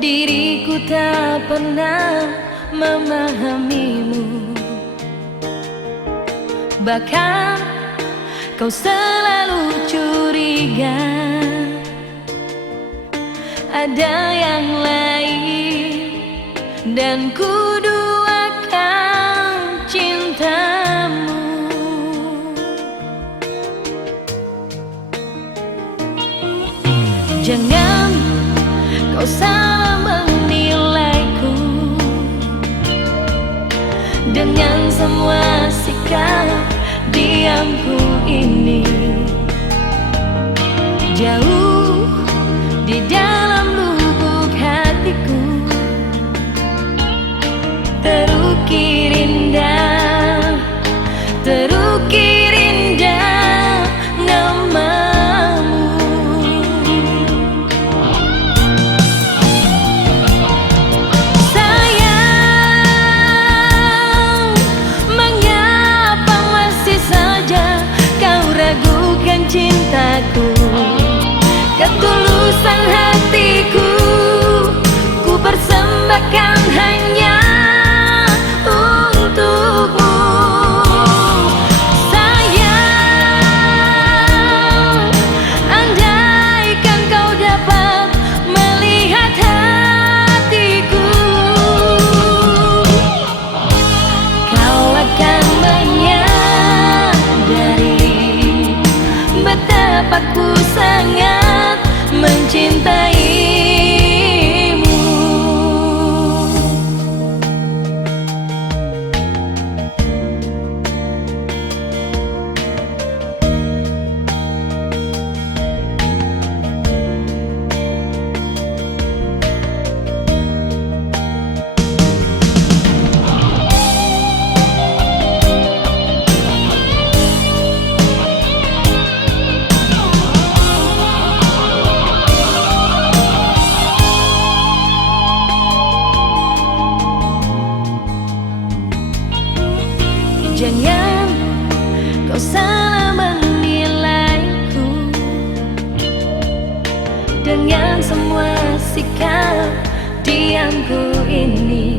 Diriku tak pernah memahamimu, bahkan kau selalu curiga ada yang lain, dan ku duakan cintamu. Jangan kau salah menilaiku dengan semua sikap diamku ini. Jauh di dalam lubuk hatiku terukir indah, terukir indah namamu. Sayang, mengapa masih saja kau ragukan cintaku? Ketulusan hatiku ku persembahkan hanya untukmu. Sayang, andaikan kau dapat melihat hatiku, kau akan menyadari betapa ku sangat mencintaimu. Jangan kau salah menilaiku dengan semua sikap diamku ini.